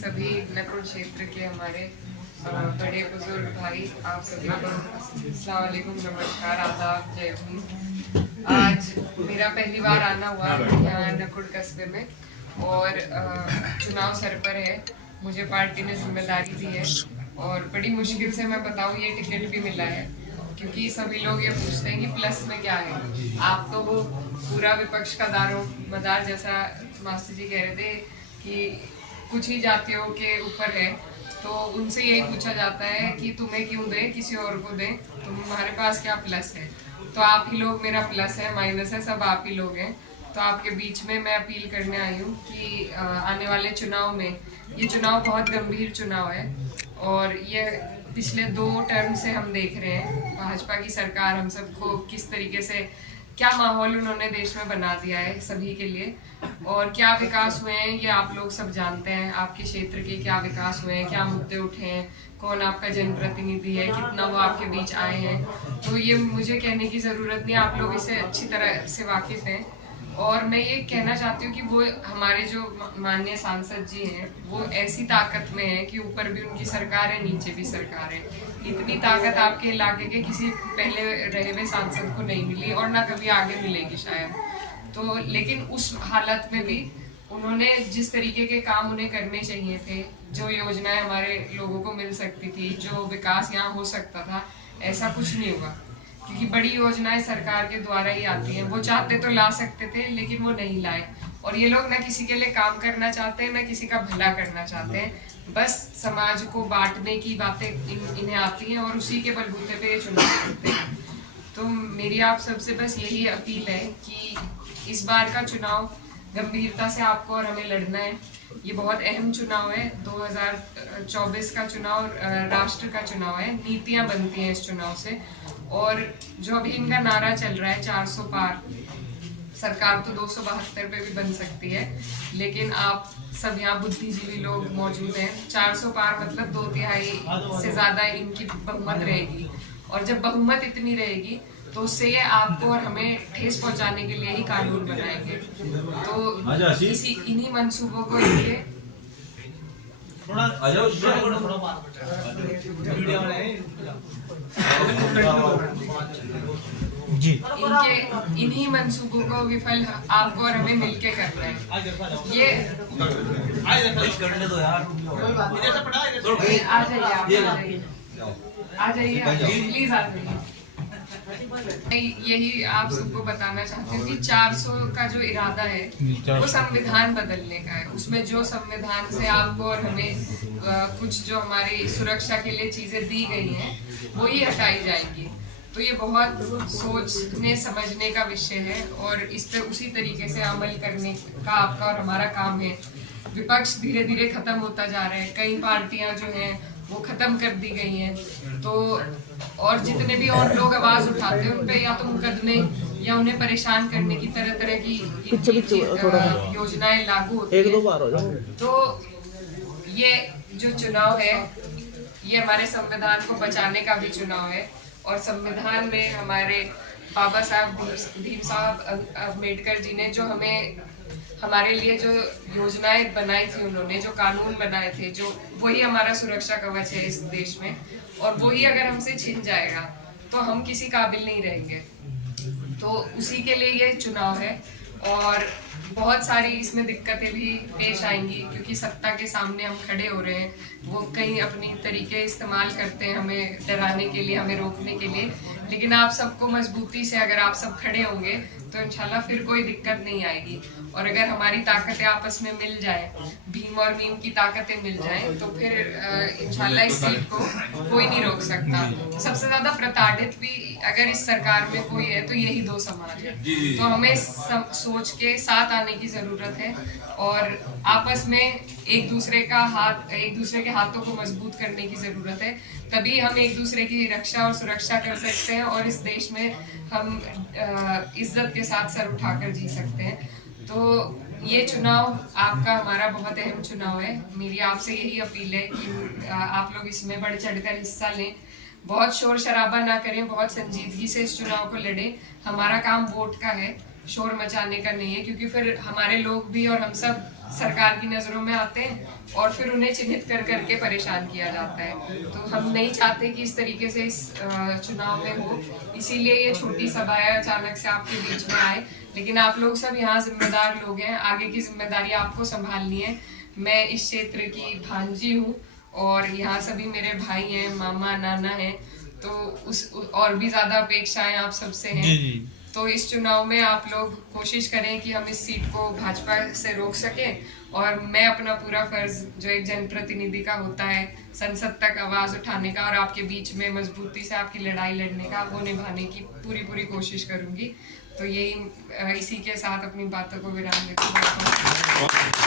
सभी नकुल क्षेत्र के हमारे बड़े बुजुर्ग भाई, आप सभी को अस्सलाम वालेकुम, नमस्कार, आदाब, जय हिंद। आज मेरा पहली बार आना हुआ यहाँ नकुल कस्बे में और चुनाव सर पर है। मुझे पार्टी ने जिम्मेदारी दी है और बड़ी मुश्किल से मैं बताऊँ ये टिकट भी मिला है, क्योंकि सभी लोग ये पूछते हैं कि प्लस में क्या है। आप तो वो पूरा विपक्ष का दारो मदार, जैसा मास्टर जी कह रहे थे कि कुछ ही जातियों के ऊपर है, तो उनसे यही पूछा जाता है कि तुम्हें क्यों दें, किसी और को दें, तुम्हारे पास क्या प्लस है। तो आप ही लोग मेरा प्लस है, माइनस है, सब आप ही लोग हैं। तो आपके बीच में मैं अपील करने आई हूँ कि आने वाले चुनाव में, ये चुनाव बहुत गंभीर चुनाव है और ये पिछले 2 टर्म से हम देख रहे हैं भाजपा की सरकार हम सबको किस तरीके से, क्या माहौल उन्होंने देश में बना दिया है सभी के लिए, और क्या विकास हुए हैं ये आप लोग सब जानते हैं। आपके क्षेत्र के क्या विकास हुए हैं, क्या मुद्दे उठे हैं, कौन आपका जनप्रतिनिधि है, कितना वो आपके बीच आए हैं, तो ये मुझे कहने की ज़रूरत नहीं, आप लोग इसे अच्छी तरह से वाकिफ़ हैं। और मैं ये कहना चाहती हूँ कि वो हमारे जो माननीय सांसद जी हैं वो ऐसी ताकत में है कि ऊपर भी उनकी सरकार है, नीचे भी सरकार है। इतनी ताकत आपके इलाके के किसी पहले रहे हुए सांसद को नहीं मिली और ना कभी आगे मिलेगी शायद। तो लेकिन उस हालत में भी उन्होंने जिस तरीके के काम उन्हें करने चाहिए थे, जो योजनाएं हमारे लोगों को मिल सकती थी, जो विकास यहाँ हो सकता था, ऐसा कुछ नहीं हुआ, क्योंकि बड़ी योजनाएं सरकार के द्वारा ही आती हैं। वो चाहते तो ला सकते थे लेकिन वो नहीं लाए, और ये लोग ना किसी के लिए काम करना चाहते हैं, ना किसी का भला करना चाहते हैं, बस समाज को बांटने की बातें इन्हें आती हैं और उसी के बलबूते पे ये चुनाव करते हैं। तो मेरी आप सबसे बस यही अपील है कि इस बार का चुनाव गंभीरता से आपको और हमें लड़ना है। ये बहुत अहम चुनाव है। 2024 का चुनाव राष्ट्र का चुनाव है, नीतियां बनती हैं इस चुनाव से। और जो अभी इनका नारा चल रहा है 400 पार, सरकार तो 272 पे भी बन सकती है, लेकिन आप सब यहाँ बुद्धिजीवी लोग मौजूद हैं। 400 पार मतलब 2/3 से ज्यादा इनकी बहुमत रहेगी, और जब बहुमत इतनी रहेगी तो उससे ये आपको और हमें ठेस पहुंचाने के लिए ही कानून बनाएंगे। तो इन्हीं मंसूबों को इनके इन्हीं मंसूबों को विफल आपको और हमें मिलके करना है। ये आ जाइए प्लीज, आ जाइए। यही आप सबको बताना चाहते हूँ कि 400 का जो इरादा है वो संविधान बदलने का है। उसमें जो संविधान से आपको और हमें कुछ जो हमारी सुरक्षा के लिए चीजें दी गई हैं वो ही हटाई जाएंगी। तो ये बहुत सोचने समझने का विषय है और इस पर उसी तरीके से अमल करने का आपका और हमारा काम है। विपक्ष धीरे धीरे खत्म होता जा रहा है, कई पार्टियां जो हैं वो खत्म कर दी गई हैं। तो और जितने भी और लोग आवाज उठाते हैं उन पे या तो मुकदमे या उन्हें परेशान करने की तरह तरह की योजनाएं लागू होती हैं। तो ये जो चुनाव है ये हमारे संविधान को बचाने का भी चुनाव है, और संविधान में हमारे बाबा साहब भीम साहब अम्बेडकर जी ने जो हमारे लिए जो योजनाएं बनाई थी, उन्होंने जो कानून बनाए थे, जो वही हमारा सुरक्षा कवच है इस देश में, और वही अगर हमसे छिन जाएगा तो हम किसी काबिल नहीं रहेंगे। तो उसी के लिए ये चुनाव है, और बहुत सारी इसमें दिक्कतें भी पेश आएंगी, क्योंकि सत्ता के सामने हम खड़े हो रहे हैं। वो कई अपनी तरीके इस्तेमाल करते हैं हमें डराने के लिए, हमें रोकने के लिए, लेकिन आप सबको मजबूती से अगर आप सब खड़े होंगे तो इंशाल्लाह फिर कोई दिक्कत नहीं आएगी। और अगर हमारी ताकतें आपस में मिल जाए, भीम और मीम की ताकतें मिल जाए, तो फिर इंशाल्लाह इस सीट को कोई नहीं रोक सकता। सबसे ज्यादा प्रताड़ित भी अगर इस सरकार में कोई है तो यही 2 समाज है। तो हमें सोच के साथ आने की जरूरत है और आपस में एक दूसरे के हाथों को मजबूत करने की जरूरत है। तभी हम एक दूसरे की रक्षा और सुरक्षा कर सकते हैं और इस देश में हम इज्जत के साथ सर उठाकर जी सकते हैं। तो ये चुनाव आपका हमारा बहुत अहम चुनाव है। मेरी आपसे यही अपील है कि आप लोग इसमें बढ़ चढ़कर हिस्सा लें, बहुत शोर शराबा ना करें, बहुत संजीदगी से इस चुनाव को लड़ें। हमारा काम वोट का है, शोर मचाने का नहीं है, क्योंकि फिर हमारे लोग भी और हम सब सरकार की नज़रों में आते हैं और फिर उन्हें चिन्हित कर करके परेशान किया जाता है। तो हम नहीं चाहते कि इस तरीके से इस चुनाव में हो, इसीलिए ये छोटी सभाएं अचानक से आपके बीच में आए। लेकिन आप लोग सब यहाँ जिम्मेदार लोग हैं, आगे की जिम्मेदारी आपको संभालनी है। मैं इस क्षेत्र की भांजी हूँ और यहाँ सभी मेरे भाई हैं, मामा नाना हैं, तो और भी ज़्यादा अपेक्षाएं आप सबसे हैं। तो इस चुनाव में आप लोग कोशिश करें कि हम इस सीट को भाजपा से रोक सकें और मैं अपना पूरा फर्ज जो एक जनप्रतिनिधि का होता है, संसद तक आवाज़ उठाने का और आपके बीच में मजबूती से आपकी लड़ाई लड़ने का, वो निभाने की पूरी कोशिश करूंगी। तो यही इसी के साथ अपनी बातों को विराम देती हूँ।